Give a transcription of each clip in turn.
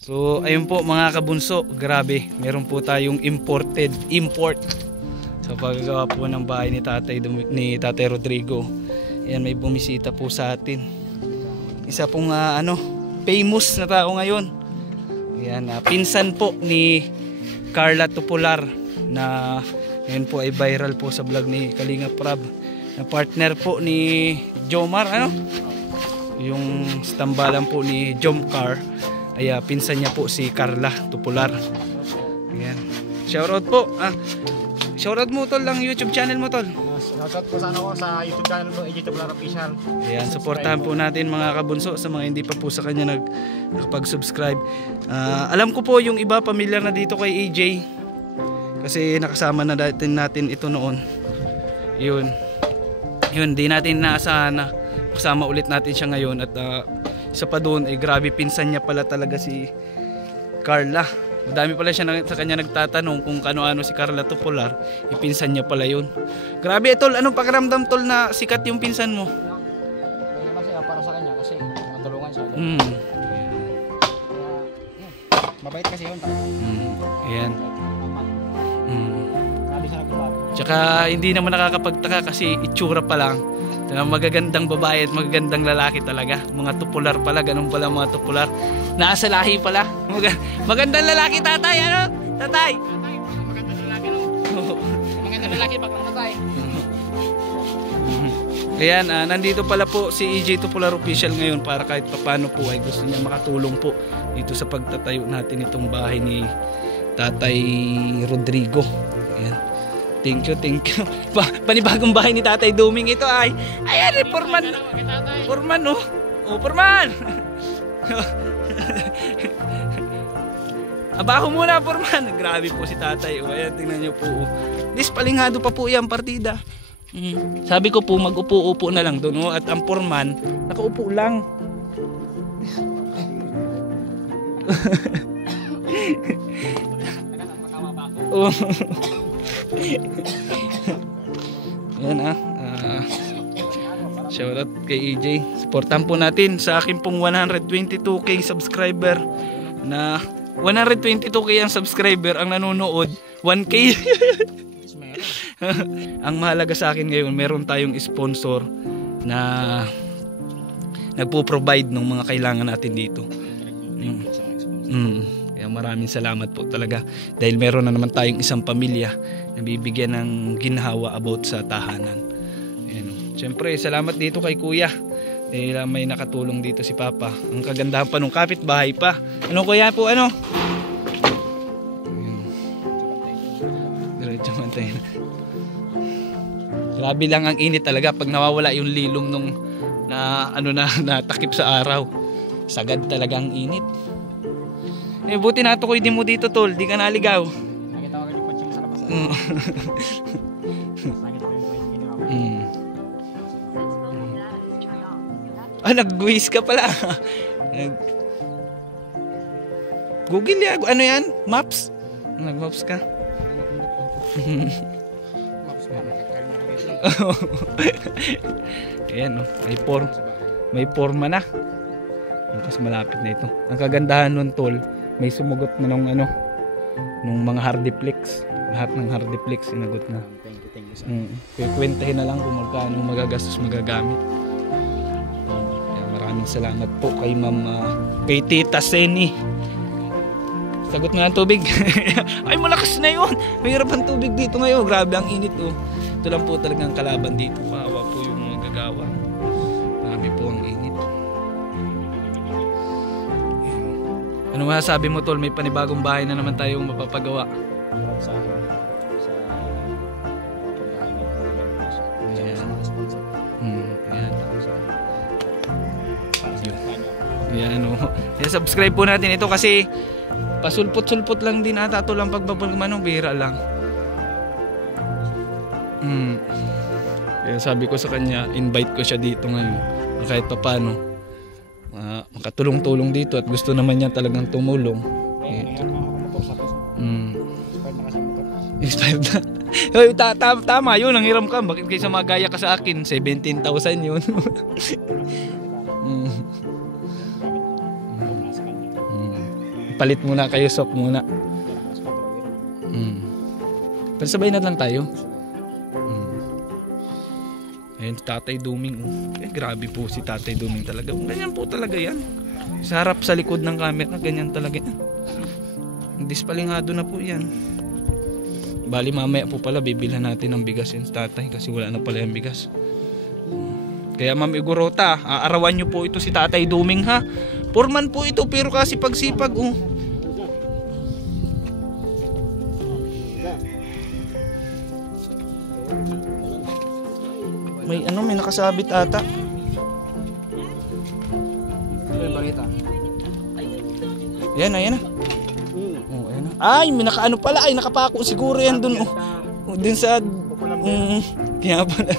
So ayun po mga kabunso, grabe, meron po tayong import sa paggagawa po ng bahay ni Tatay Rodrigo. Ayan, may bumisita po sa atin. Isa pong famous na tao ngayon. Ayan, pinsan po ni Carla Tupular na ngayon po ay viral po sa vlog ni Kalinga Prab. Na partner po ni Jomar, yung tambalan po ni Jomcar. Ay pinsan niya po si Carla Tupular. Ayan. Shoutout po. Shoutout mo tol lang YouTube channel mo tol. Shoutout po sa YouTube channel mo, AJ Tupular Official. Ayan, supportahan po natin mga kabunso sa mga hindi pa po sa kanya nakapag-subscribe. Alam ko po yung iba pamilyar na dito kay AJ. Kasi nakasama na natin ito noon. Yun, di natin naasahan na kasama ulit natin siya ngayon at isa pa doon ay grabe, pinsan niya pala talaga si Carla. Madami pala siya sa kanya nagtatanong kung ano si Carla Tupular. Ipinsan niya pala yun. Grabe tol, anong pakiramdam tol na sikat yung pinsan mo? Masaya para sa kanya kasi matulungan siya. Mabait kasi yun. Ayan. Grabe siya nagbabago. Tsaka hindi naman nakakapagtaka kasi itsura pa lang. Magagandang babae at magagandang lalaki talaga. Mga Tupular pala, ganun pala mga Tupular. Nasa lahi pala. Magandang lalaki tatay, Tatay? Magandang lalaki Magandang lalaki pag tatay. Ayan, nandito pala po si AJ Tupular Official ngayon para kahit paano po ay gusto niya makatulong po dito sa pagtatayo natin itong bahay ni Tatay Rodrigo. Ayan. Thank you. Panibagong bahay ni Tatay Duming ito ay. Ayan, Forman. Forman, Forman. Abaho muna, Forman. Grabe po si Tatay. Ayan, tingnan niyo po. Palingado pa po yan, partida. Sabi ko po, mag-upo-upo na lang doon. At ang Forman, nakaupo lang. Ayan shoutout kay AJ. Supportan po natin sa akin pong 122k subscriber na 122k ang subscriber, ang nanonood 1k. Ang mahalaga sa akin ngayon, meron tayong sponsor na nagpo-provide ng mga kailangan natin dito. Kaya maraming salamat po talaga dahil meron na naman tayong isang pamilya na bibigyan ng ginhawa about sa tahanan. Ayan. Siyempre salamat dito kay Kuya dahil may nakatulong dito si Papa. Ang kagandahan pa nung kapitbahay pa. Kuya po Diretso mantay na. Grabe lang ang init talaga pag nawawala yung lilom nung natakip sa araw. Sagad talaga ang init. Buti natukoy din mo dito tol, di ka naligaw. Nakita ko yung coaching sa labas. Nag-wish ka pala. Google ya, yan? Maps? Nag-maps ka? Ayan may forma na. Kasi malapit na ito. Ang kagandahan nun tol, may sumugot na nung mga hardiplex. Lahat ng hardiplex sinagot na. Thank you. Kwentahin na lang kung magkano magagastos magagamit. Kaya maraming salamat po kay kay Tita Seni. Sagot na ang tubig. Ay, malakas na yun. Mahirap ang tubig dito ngayon. Grabe ang init Ito lang po talagang kalaban dito. Kawawa po yung mga gagawa. Marami po ang init. Ano masasabi mo tol? May panibagong bahay na naman tayong mapapagawa. Subscribe po natin ito kasi pasulpot-sulpot lang din ata ito lang pagbabag bihira lang. Kaya sabi ko sa kanya, invite ko siya dito ngayon kahit pa paano makatulong-tulong dito at gusto naman niya talagang tumulong. Expired na. Tama yun, ang hiram ka. Bakit kaysa magaya ka sa akin? 17,000 yun. palit muna kayo, swap muna. Pero sabay na lang tayo. Ayun, Tatay Duming. Grabe po si Tatay Duming talaga. Ganyan po talaga yan. Sa harap, sa likod ng camera, ganyan talaga yan. Dispalingado na po yan. Bali mamaya po pala bibilhan natin ng bigas yung tatay kasi wala na pala yung bigas. Kaya Ma'am Igorota, aarawan nyo po ito si Tatay Duming ha. Foreman po ito pero kasi pagsipag May may nakasabit ata. Ayan na. Ayan na. Ay, may nakaano pala. Ay, nakapako siguro yan dun. Dun sa... kaya pala.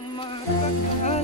tumatakbo.